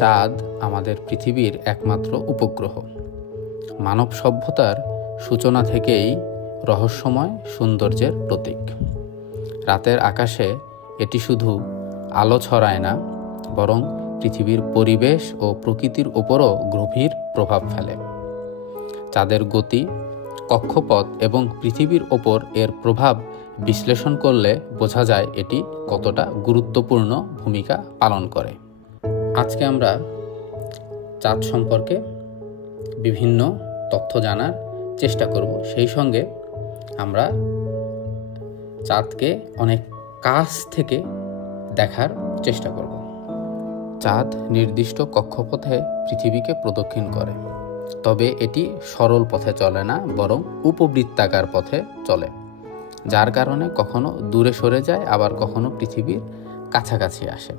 চাঁদ আমাদের পৃথিবীর একমাত্র উপগ্রহ। মানব সভ্যতার সূচনা থেকেই রহস্যময় সৌন্দর্যের প্রতীক। রাতের আকাশে এটি শুধু আলো ছড়ায় না, বরং পৃথিবীর পরিবেশ ও প্রকৃতির উপরও গভীর প্রভাব ফেলে। চাঁদের গতি, কক্ষপথ এবং পৃথিবীর ওপর এর প্রভাব বিশ্লেষণ করলে বোঝা যায় এটি কতটা গুরুত্বপূর্ণ ভূমিকা পালন করে। আজকে আমরা চাঁদ সম্পর্কে বিভিন্ন তথ্য জানার চেষ্টা করব। সেই সঙ্গে আমরা চাঁদকে অনেক কাছ থেকে দেখার চেষ্টা করব। চাঁদ নির্দিষ্ট কক্ষপথে পৃথিবীকে প্রদক্ষিণ করে, তবে এটি সরল পথে চলে না, বরং উপবৃত্তাকার পথে চলে, যার কারণে কখনো দূরে সরে যায়, আবার কখনো পৃথিবীর কাছাকাছি আসে।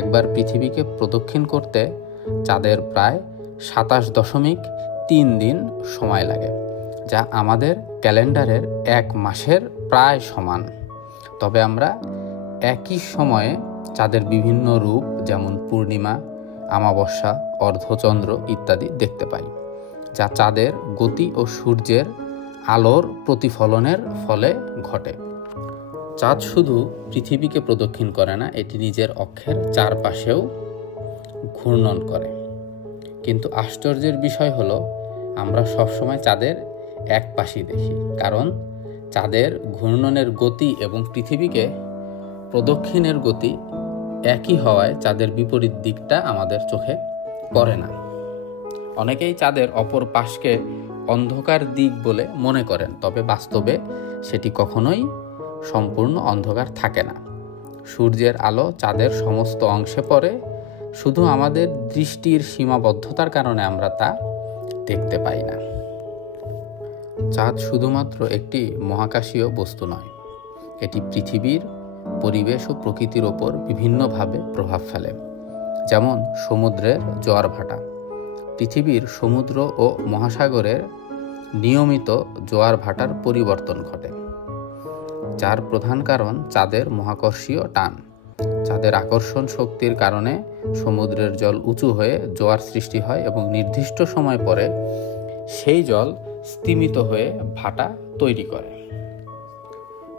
একবার পৃথিবীকে প্রদক্ষিণ করতে চাঁদের প্রায় 27.3 দিন সময় লাগে, যা আমাদের ক্যালেন্ডারের 1 মাসের প্রায় সমান। তবে আমরা একই সময়ে চাঁদের বিভিন্ন রূপ, যেমন পূর্ণিমা, অমাবস্যা, অর্ধচন্দ্র ইত্যাদি দেখতে পাই, যা চাঁদের গতি ও সূর্যের আলোর প্রতিফলনের ফলে ঘটে। চাঁদ শুধু পৃথিবীকে প্রদক্ষিণ করে না, এটি নিজের অক্ষের চারপাশেও ঘূর্ণন করে। কিন্তু আশ্চর্যের বিষয় হলো, আমরা সবসময় চাঁদের এক পাশই দেখি, কারণ চাঁদের ঘূর্ণনের গতি এবং পৃথিবীকে প্রদক্ষিণের গতি একই হওয়ায় চাঁদের বিপরীত দিকটা আমাদের চোখে পড়ে না। অনেকেই চাঁদের অপর পাশকে অন্ধকার দিক বলে মনে করেন, তবে বাস্তবে সেটি কখনোই সম্পূর্ণ অন্ধকার থাকে না। সূর্যের আলো চাঁদের সমস্ত অংশে পড়ে, শুধু আমাদের দৃষ্টির সীমাবদ্ধতার কারণে আমরা তা দেখতে পাই না। চাঁদ শুধুমাত্র একটি মহাকাশীয় বস্তু নয়, এটি পৃথিবীর পরিবেশ ও প্রকৃতির ওপর বিভিন্নভাবে প্রভাব ফেলে। যেমন সমুদ্রের জোয়ার ভাটা। পৃথিবীর সমুদ্র ও মহাসাগরের নিয়মিত জোয়ার ভাটার পরিবর্তন ঘটে, যার প্রধান কারণ চাঁদের মহাকর্ষীয় টান। চাঁদের আকর্ষণ শক্তির কারণে সমুদ্রের জল উঁচু হয়ে জোয়ার সৃষ্টি হয় এবং নির্দিষ্ট সময় পরে সেই জল স্তিমিত হয়ে ভাটা তৈরি করে।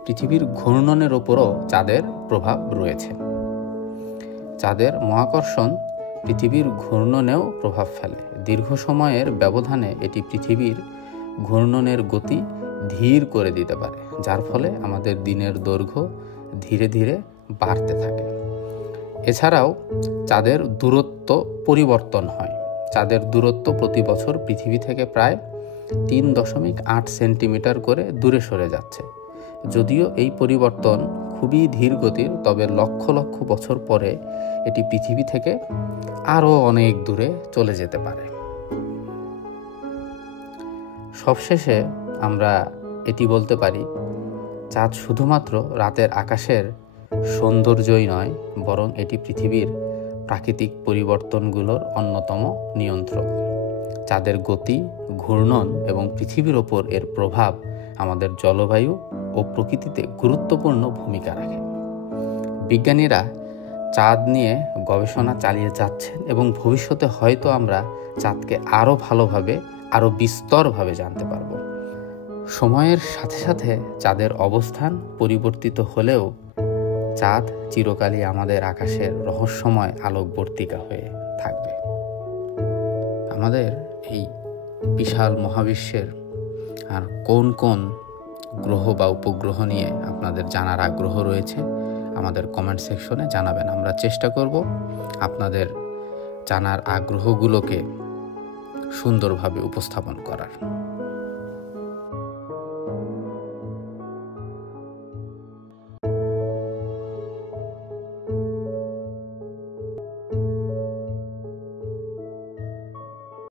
পৃথিবীর ঘূর্ণনের ওপরও চাঁদের প্রভাব রয়েছে। চাঁদের মহাকর্ষণ পৃথিবীর ঘূর্ণনেও প্রভাব ফেলে। দীর্ঘ সময়ের ব্যবধানে এটি পৃথিবীর ঘূর্ণনের গতি ধীর করে দিতে পারে, যার ফলে আমাদের দিনের দৈর্ঘ্য ধীরে ধীরে বাড়তে থাকে। এছাড়াও চাঁদের দূরত্ব পরিবর্তন হয়। চাঁদের দূরত্ব প্রতি বছর পৃথিবী থেকে প্রায় 3.8 সেন্টিমিটার করে দূরে সরে যাচ্ছে। যদিও এই পরিবর্তন খুবই ধীর গতির, তবে লক্ষ লক্ষ বছর পরে এটি পৃথিবী থেকে আরও অনেক দূরে চলে যেতে পারে। সবশেষে আমরা এটি বলতে পারি, চাঁদ শুধুমাত্র রাতের আকাশের সৌন্দর্যই নয়, বরং এটি পৃথিবীর প্রাকৃতিক পরিবর্তনগুলোর অন্যতম নিয়ন্ত্রক। চাঁদের গতি, ঘূর্ণন এবং পৃথিবীর ওপর এর প্রভাব আমাদের জলবায়ু ও প্রকৃতিতে গুরুত্বপূর্ণ ভূমিকা রাখে। বিজ্ঞানীরা চাঁদ নিয়ে গবেষণা চালিয়ে যাচ্ছেন এবং ভবিষ্যতে হয়তো আমরা চাঁদকে আরও ভালোভাবে, আরও বিস্তরভাবে জানতে পারব। সময়ের সাথে সাথে চাঁদের অবস্থান পরিবর্তিত হলেও চাঁদ চিরকালই আমাদের আকাশের রহস্যময় আলোকবর্তিকা হয়ে থাকবে। আমাদের এই বিশাল মহাবিশ্বের আর কোন কোন গ্রহ বা উপগ্রহ নিয়ে আপনাদের জানার আগ্রহ রয়েছে, আমাদের কমেন্ট সেকশনে জানাবেন। আমরা চেষ্টা করব আপনাদের জানার আগ্রহগুলোকে সুন্দরভাবে উপস্থাপন করার।